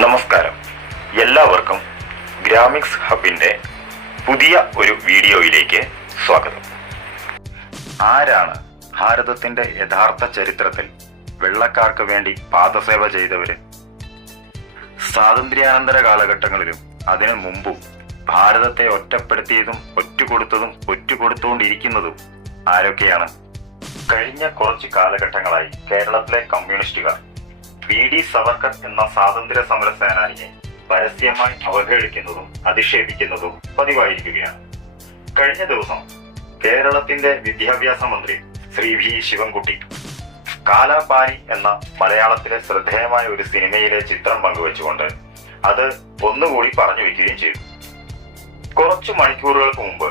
നമസ്കാരം, എല്ലാവർക്കും ഗ്രാമിക്സ് ഹബിന്റെ പുതിയ ഒരു വീഡിയോയിലേക്ക് സ്വാഗതം. ആരാണ് ഭാരതത്തിന്റെ യഥാർത്ഥ ചരിത്രത്തിൽ വെള്ളക്കാർക്ക് വേണ്ടി പാദസേവ ചെയ്തവര്? സ്വാതന്ത്ര്യാനന്തര കാലഘട്ടങ്ങളിലും അതിനു മുമ്പും ഭാരതത്തെ ഒറ്റപ്പെടുത്തിയതും ഒറ്റുകൊടുത്തുകൊണ്ടിരിക്കുന്നതും ആരൊക്കെയാണ്? കഴിഞ്ഞ കുറച്ചു കാലഘട്ടങ്ങളായി കേരളത്തിലെ കമ്മ്യൂണിസ്റ്റുകാർ വി.ഡി. സവർക്കർ എന്ന സ്വാതന്ത്ര്യ സമര സേനാനിയെ പരസ്യമായി അവഹേളിക്കുന്നതും അധിക്ഷേപിക്കുന്നതും പതിവായിരിക്കുകയാണ്. കഴിഞ്ഞ ദിവസം കേരളത്തിന്റെ വിദ്യാഭ്യാസ മന്ത്രി ശ്രീ വി. ശിവൻകുട്ടി കാലാപാനി എന്ന മലയാളത്തിലെ ശ്രദ്ധേയമായ ഒരു സിനിമയിലെ ചിത്രം പങ്കുവെച്ചുകൊണ്ട് അത് ഒന്നുകൂടി പറഞ്ഞു വയ്ക്കുകയും ചെയ്തു. കുറച്ചു മണിക്കൂറുകൾക്ക് മുമ്പ്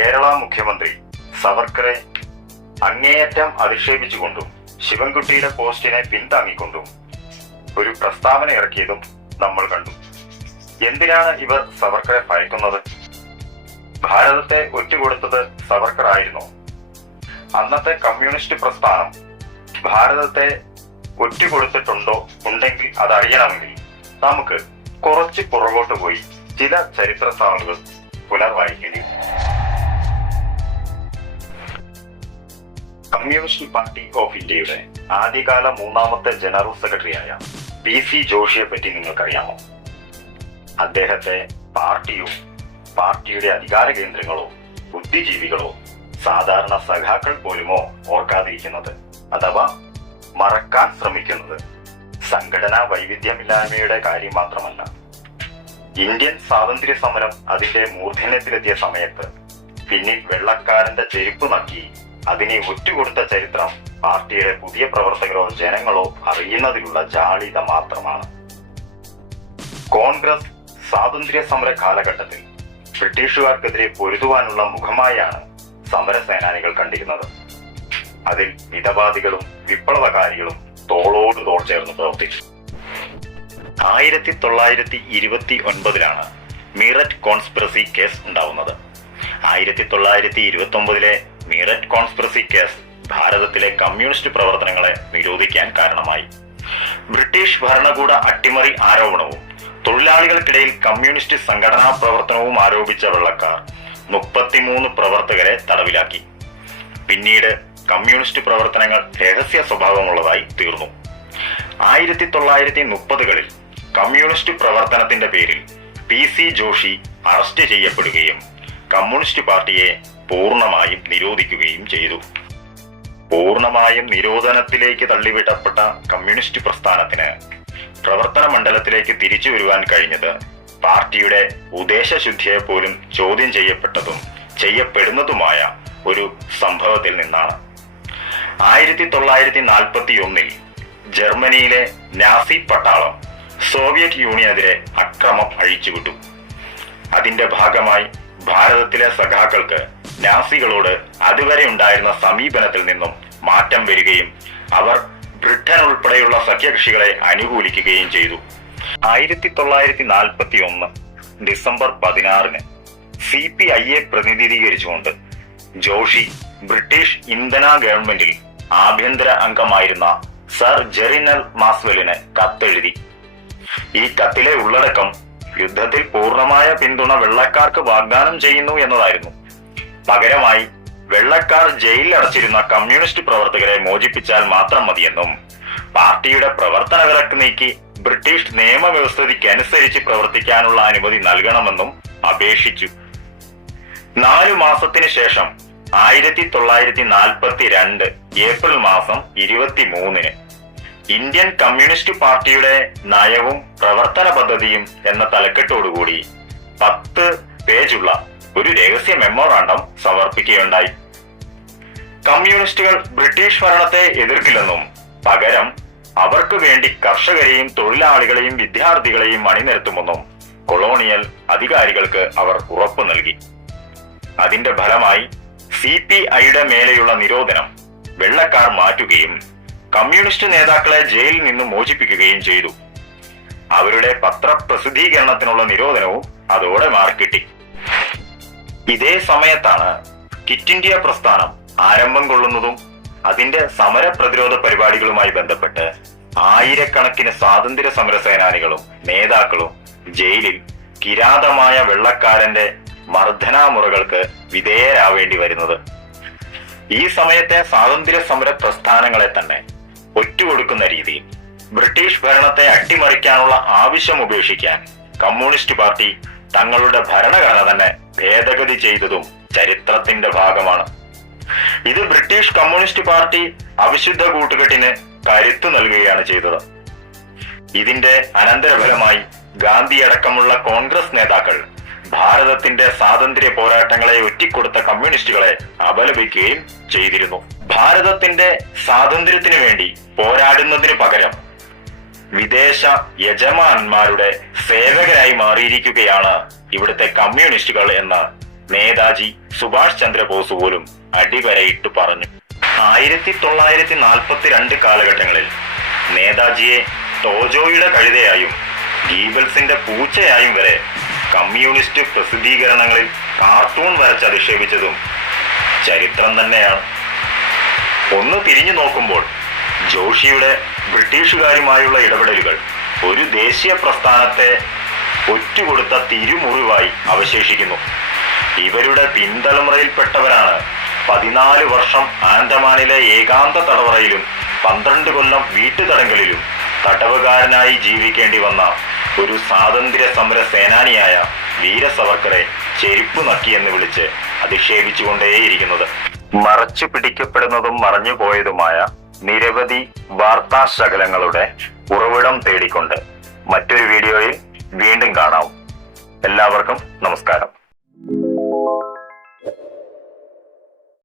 കേരള മുഖ്യമന്ത്രി സവർക്കറെ അങ്ങേയറ്റം അധിക്ഷേപിച്ചുകൊണ്ടും ശിവൻകുട്ടിയുടെ പോസ്റ്റിനെ പിന്താങ്ങിക്കൊണ്ടും ഒരു പ്രസ്താവന ഇറക്കിയതും നമ്മൾ കണ്ടു. എന്തിനാണ് ഇവർ സവർക്കറെ ഭയക്കുന്നത്? ഭാരതത്തെ ഒറ്റുകൊടുത്തത് സവർക്കർ ആയിരുന്നോ? അന്നത്തെ കമ്മ്യൂണിസ്റ്റ് പ്രസ്ഥാനം ഭാരതത്തെ ഒറ്റുകൊടുത്തിട്ടുണ്ടോ? ഉണ്ടെങ്കിൽ അതറിയണമെങ്കിൽ നമുക്ക് കുറച്ച് പുറകോട്ട് പോയി ചില ചരിത്ര സാധനങ്ങൾ പുനർവായിക്കേണ്ടി വരും. കമ്മ്യൂണിസ്റ്റ് പാർട്ടി ഓഫ് ഇന്ത്യയുടെ ആദ്യകാല മൂന്നാമത്തെ ജനറൽ സെക്രട്ടറിയായ പി.സി. ജോഷിയെ പറ്റി നിങ്ങൾക്കറിയാമോ? അദ്ദേഹത്തെ പാർട്ടിയോ പാർട്ടിയുടെ അധികാര കേന്ദ്രങ്ങളോ ബുദ്ധിജീവികളോ സാധാരണ സഖാക്കൾ പോലുമോ ഓർക്കാതിരിക്കുന്നത് അഥവാ മറക്കാൻ ശ്രമിക്കുന്നത് സംഘടനാ വൈവിധ്യമില്ലായ്മയുടെ കാര്യം മാത്രമല്ല. ഇന്ത്യൻ സ്വാതന്ത്ര്യ സമരം അതിന്റെ മൂർധന്യത്തിലെത്തിയ സമയത്ത് പിന്നിൽ വെള്ളക്കാരന്റെ ചെരുപ്പ് നക്കി അതിനെ ഒറ്റുകൊടുത്ത ചരിത്രം പാർട്ടിയുടെ പുതിയ പ്രവർത്തകരോ ജനങ്ങളോ അറിയുന്നതിലുള്ള ജാള്യത മാത്രമാണ്. കോൺഗ്രസ് സ്വാതന്ത്ര്യ സമര കാലഘട്ടത്തിൽ ബ്രിട്ടീഷുകാർക്കെതിരെ പൊരുതുവാനുള്ള മുഖമായാണ് സമരസേനാനികൾ കണ്ടിരുന്നത്. അതിൽ മിതവാദികളും വിപ്ലവകാരികളും തോളോട് തോൾ ചേർന്ന് പ്രവർത്തിച്ചു. 1929 മീററ്റ് കോൺസ്പിറസി കേസ് ഉണ്ടാവുന്നത്. 1929 മീററ്റ് കോൺസ്പിറസി കേസ് ഭാരതത്തിലെ കമ്മ്യൂണിസ്റ്റ് പ്രവർത്തനങ്ങളെ നിരോധിക്കാൻ കാരണമായി. ബ്രിട്ടീഷ് ഭരണകൂട അട്ടിമറി ആരോപണവും തൊഴിലാളികൾക്കിടയിൽ കമ്മ്യൂണിസ്റ്റ് സംഘടനാ പ്രവർത്തനവും ആരോപിച്ച വെള്ളക്കാർ 33 പ്രവർത്തകരെ തടവിലാക്കി. പിന്നീട് കമ്മ്യൂണിസ്റ്റ് പ്രവർത്തനങ്ങൾ രഹസ്യ സ്വഭാവമുള്ളതായി തീർന്നു. 1930കളിൽ കമ്മ്യൂണിസ്റ്റ് പ്രവർത്തനത്തിന്റെ പേരിൽ പി.സി. ജോഷി അറസ്റ്റ് ചെയ്യപ്പെടുകയും കമ്മ്യൂണിസ്റ്റ് പാർട്ടിയെ പൂർണ്ണമായും നിരോധിക്കുകയും ചെയ്തു. പൂർണ്ണമായും നിരോധനത്തിലേക്ക് തള്ളിവിടപ്പെട്ട കമ്മ്യൂണിസ്റ്റ് പ്രസ്ഥാനത്തിന് പ്രവർത്തന മണ്ഡലത്തിലേക്ക് തിരിച്ചു വരുവാൻ കഴിഞ്ഞത് പാർട്ടിയുടെ ഉദ്ദേശശുദ്ധിയെ പോലും ചോദ്യം ചെയ്യപ്പെടുന്നതുമായ ഒരു സംഭവത്തിൽ നിന്നാണ്. 1941 ജർമ്മനിയിലെ നാസി പട്ടാളം സോവിയറ്റ് യൂണിയനെതിരെ അക്രമം അഴിച്ചുവിട്ടു. അതിന്റെ ഭാഗമായി ഭാരതത്തിലെ സഖാക്കൾക്ക് നാസികളോട് അതുവരെ ഉണ്ടായിരുന്ന സമീപനത്തിൽ നിന്നും മാറ്റം വരികയും അവർ ബ്രിട്ടൻ ഉൾപ്പെടെയുള്ള സഖ്യകക്ഷികളെ അനുകൂലിക്കുകയും ചെയ്തു. 1941 ഡിസംബർ 16 CPIയെ പ്രതിനിധീകരിച്ചുകൊണ്ട് ജോഷി ബ്രിട്ടീഷ് ഇന്ധന ഗവൺമെന്റിൽ ആഭ്യന്തര അംഗമായിരുന്ന സർ ജെറിനൽ മാസ്വെലിന് കത്തെഴുതി. ഈ കത്തിലെ ഉള്ളടക്കം യുദ്ധത്തിൽ പൂർണ്ണമായ പിന്തുണ വെള്ളക്കാർക്ക് വാഗ്ദാനം ചെയ്യുന്നു എന്നതായിരുന്നു. പകരമായി വെള്ളക്കാർ ജയിലിൽ അടച്ചിരുന്ന കമ്മ്യൂണിസ്റ്റ് പ്രവർത്തകരെ മോചിപ്പിച്ചാൽ മാത്രം മതിയെന്നും പാർട്ടിയുടെ പ്രവർത്തന വിലക്ക് നീക്കി ബ്രിട്ടീഷ് നിയമവ്യവസ്ഥയ്ക്കനുസരിച്ച് പ്രവർത്തിക്കാനുള്ള അനുമതി നൽകണമെന്നും അപേക്ഷിച്ചു. 4 മാസത്തിന് ശേഷം 1942 ഏപ്രിൽ മാസം 23 ഇന്ത്യൻ കമ്മ്യൂണിസ്റ്റ് പാർട്ടിയുടെ നയവും പ്രവർത്തന പദ്ധതിയും എന്ന തലക്കെട്ടോടുകൂടി 10 പേജുള്ള ഒരു രഹസ്യ മെമ്മോറാണ്ടം സമർപ്പിക്കുകയുണ്ടായി. കമ്മ്യൂണിസ്റ്റുകൾ ബ്രിട്ടീഷ് ഭരണത്തെ എതിർക്കില്ലെന്നും പകരം അവർക്ക് വേണ്ടി കർഷകരെയും തൊഴിലാളികളെയും വിദ്യാർത്ഥികളെയും അണിനിരത്തുമെന്നും കൊളോണിയൽ അധികാരികൾക്ക് അവർ ഉറപ്പു നൽകി. അതിന്റെ ഫലമായി CPIയുടെ മേലെയുള്ള നിരോധനം വെള്ളക്കാർ മാറ്റുകയും കമ്മ്യൂണിസ്റ്റ് നേതാക്കളെ ജയിലിൽ നിന്ന് മോചിപ്പിക്കുകയും ചെയ്തു. അവരുടെ പത്രപ്രസിദ്ധീകരണത്തിനുള്ള നിരോധനവും അതോടെ മാറിക്കിട്ടി. ഇതേ സമയത്താണ് ക്വിറ്റ് ഇന്ത്യ പ്രസ്ഥാനം ആരംഭം കൊള്ളുന്നതും അതിന്റെ സമര പ്രതിരോധ പരിപാടികളുമായി ബന്ധപ്പെട്ട് ആയിരക്കണക്കിന് സ്വാതന്ത്ര്യ സമര സേനാനികളും നേതാക്കളും ജയിലിൽ കിരാതമായ വെള്ളക്കാരന്റെ മർദ്ദനാമുറകൾക്ക് വിധേയരാവേണ്ടി വരുന്നത്. ഈ സമയത്തെ സ്വാതന്ത്ര്യ സമര പ്രസ്ഥാനങ്ങളെ തന്നെ ഒറ്റുകൊടുക്കുന്ന രീതിയിൽ ബ്രിട്ടീഷ് ഭരണത്തെ അട്ടിമറിക്കാനുള്ള ആവശ്യം ഉപേക്ഷിക്കാൻ കമ്മ്യൂണിസ്റ്റ് പാർട്ടി തങ്ങളുടെ ഭരണഘടന തന്നെ ഭേദഗതി ചെയ്തതും ചരിത്രത്തിന്റെ ഭാഗമാണ്. ഇത് ബ്രിട്ടീഷ് കമ്മ്യൂണിസ്റ്റ് പാർട്ടി അവിശുദ്ധ കൂട്ടുകെട്ടിന് കരുത്തു നൽകുകയാണ് ചെയ്തത്. ഇതിന്റെ അനന്തരഫലമായി ഗാന്ധി അടക്കമുള്ള കോൺഗ്രസ് നേതാക്കൾ ഭാരതത്തിന്റെ സ്വാതന്ത്ര്യ പോരാട്ടങ്ങളെ ഒറ്റിക്കൊടുത്ത കമ്മ്യൂണിസ്റ്റുകളെ അപലപിക്കുകയും ചെയ്തിരുന്നു. ഭാരതത്തിന്റെ സ്വാതന്ത്ര്യത്തിനു വേണ്ടി പോരാടുന്നതിനു പകരം വിദേശ യജമാനന്മാരുടെ സേവകരായി മാറിയിരിക്കുകയാണ് ഇവിടുത്തെ കമ്മ്യൂണിസ്റ്റുകൾ എന്ന് നേതാജി സുഭാഷ് ചന്ദ്രബോസ് പോലും അടിവരയിട്ട് പറഞ്ഞു. 1942 കാലഘട്ടങ്ങളിൽ നേതാജിയെ ടോജോയുടെ കഴുതയായും ഗീബൽസിന്റെ പൂച്ചയായും വരെ കമ്മ്യൂണിസ്റ്റ് പ്രസിദ്ധീകരണങ്ങളിൽ കാർട്ടൂൺ വരച്ച് അധിക്ഷേപിച്ചതും ചരിത്രം തന്നെയാണ്. ഒന്ന് തിരിഞ്ഞു നോക്കുമ്പോൾ ജോഷിയുടെ ബ്രിട്ടീഷുകാരുമായുള്ള ഇടപെടലുകൾ ഒരു ദേശീയ പ്രസ്ഥാനത്തെ ഒറ്റുകൊടുത്ത തിരുമുറിവായി അവശേഷിക്കുന്നു. ഇവരുടെ പിൻതലമുറയിൽപ്പെട്ടവരാണ് 14 വർഷം ആൻഡമാനിലെ ഏകാന്ത തടവറയിലും 12 കൊല്ലം വീട്ടുതടങ്കലിലും തടവുകാരനായി ജീവിക്കേണ്ടി വന്ന ഒരു സ്വാതന്ത്ര്യ സമര സേനാനിയായ വീര സവർക്കറെ ചെരുപ്പ് നക്കിയെന്ന് വിളിച്ച് അധിക്ഷേപിച്ചുകൊണ്ടേയിരിക്കുന്നത്. മറച്ചു പിടിക്കപ്പെടുന്നതും മറഞ്ഞുപോയതുമായ നിരവധി വാർത്താശകലങ്ങളുടെ ഉറവിടം തേടിക്കൊണ്ട് മറ്റൊരു വീഡിയോയിൽ വീണ്ടും കാണാം. എല്ലാവർക്കും നമസ്കാരം.